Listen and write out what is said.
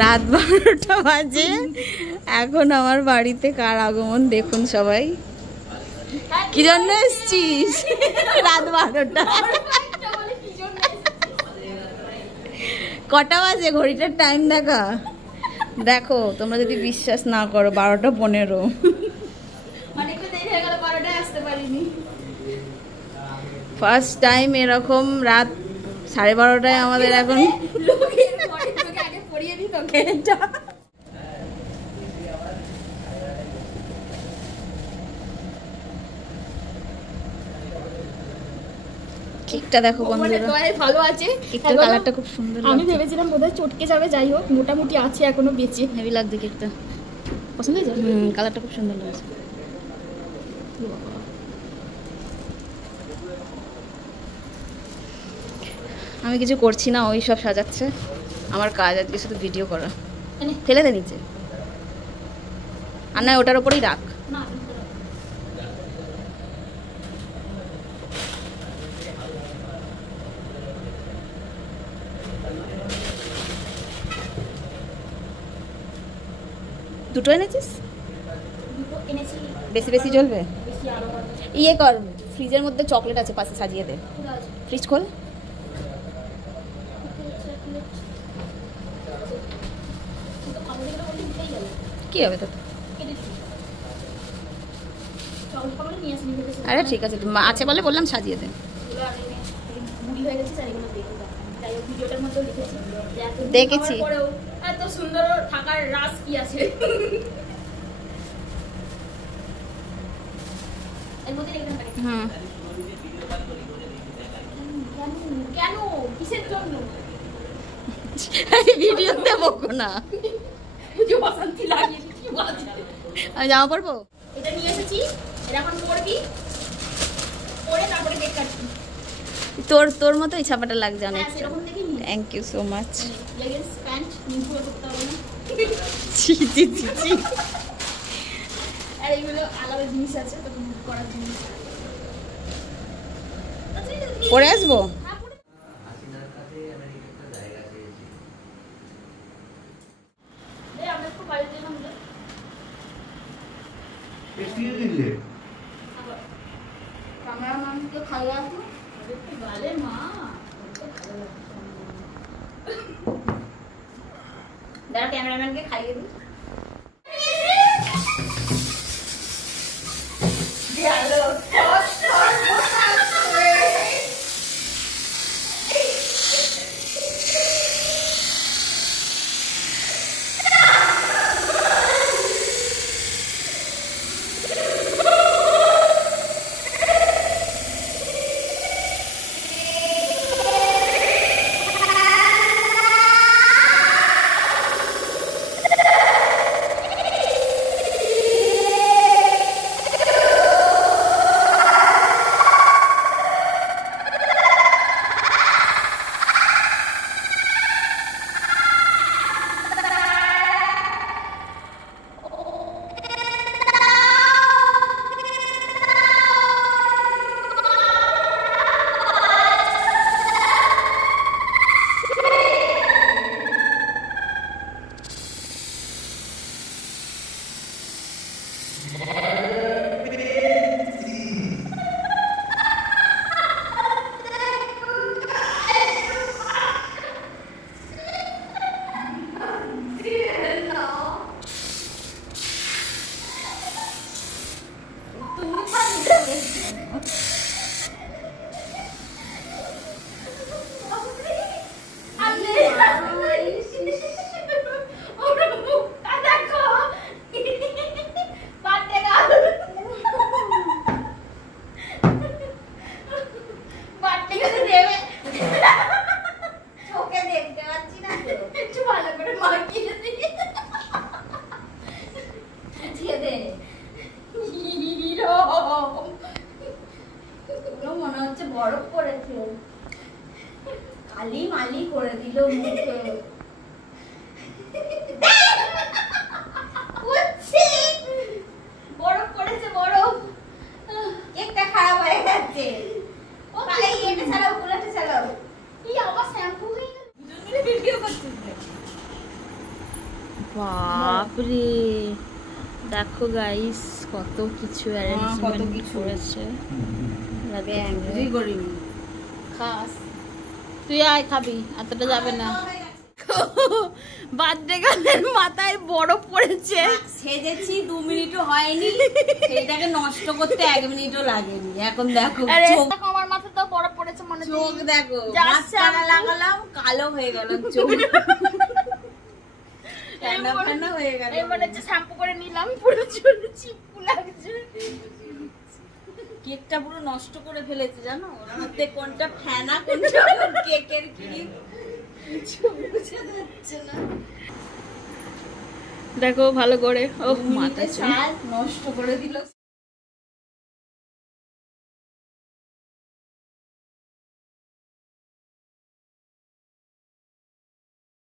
রাত 12টা বাজে, এখন আমার বাড়িতে কার আগমন দেখুন সবাই। কি জন্য এসছিস? রাত 12টা। কটা বাজে ঘড়িটার টাইম দেখা? দেখো, তোমরা যদি বিশ্বাস না করো 12টা 15। ফার্স্ট টাইম এরকম রাত 12:30টায় আমাদের এখন কেকটা দেখো বন্ধুরা, ভালো আছে, কেকটার কালারটা খুব সুন্দর। আমি ভেবেছিলাম বোধহয় চটকে যাবে, যাই হোক মোটামুটি আছে এখনো বেঁচে। হেভি লাগছে কেকটা, পছন্দ হয়েছে? কালারটা খুব সুন্দর লাগছে। আমি কিছু করছি না, ওই সব সাজাচ্ছে। আমার কাজ আজকে শুধু ভিডিও করা। ফেলে দে নিচে, আর নয় ওটার ওপরেই রাখ। দুটো এনেছিস? বেশি বেশি চলবে? ইয়ে কর, ফ্রিজের মধ্যে চকলেট আছে পাশে, সাজিয়ে দে। ফ্রিজ খোল। কি হবে তো? আরে ঠিক আছে, আছে বলে বললাম সাজিয়ে দে। দেখেছি। এত সুন্দর থাকার রাজ কি আছে? হুম, কেন কিসের জন্য? ভিডিওতে বকো না, অশান্তি লাগে। আমি জামা পরবো। এটা নিয়ে এসেছি, এটা এখন পরবি, পরে তারপরে কেক কাটবি। তোর মতোই ছাপাটা লাগছে অনেক। Thank you so much. Leggings pant নিম্পুর করতে হবে না। ছি ছি ছি ছি। আর এগুলো আলাদা জিনিস আছে, তো করার জিনিস পরে আসবো। ক্যামেরাম্যানকে খাইয়ে আসবো। মা দাঁড়া, ক্যামেরাম্যানকে খাইয়ে দিই। বাপরে দেখো গাইস কত কিছু অ্যারেঞ্জমেন্ট করেছে। খাস তুই আয় খাবি, এতটা যাবে না। বার্থডে গার্লের মাথায় বরফ পড়েছে। সেজেছি 2 মিনিটও হয়নি, সেটাকে নষ্ট করতে 1 মিনিটও লাগেনি। এখন দেখো দেখো আমার মাথায় তো বরফ পড়েছে, মনে চোখ দেখো, মাস্কারা লাগালাম কালো হয়ে গেল চোখ, ফেনা হয়ে গেল। এই মনে হচ্ছে শ্যাম্পু করে নিলাম, পুরো চুল চিপকু লাগছে। কেকটা পুরো নষ্ট করে ফেলেছে জানো, ওর মধ্যে কোনটা ফেনা কোনটা কেকের ক্রিম কিছু বুঝা যাচ্ছে না। দেখো ভালো করে, ও মাথা নষ্ট করে দিল।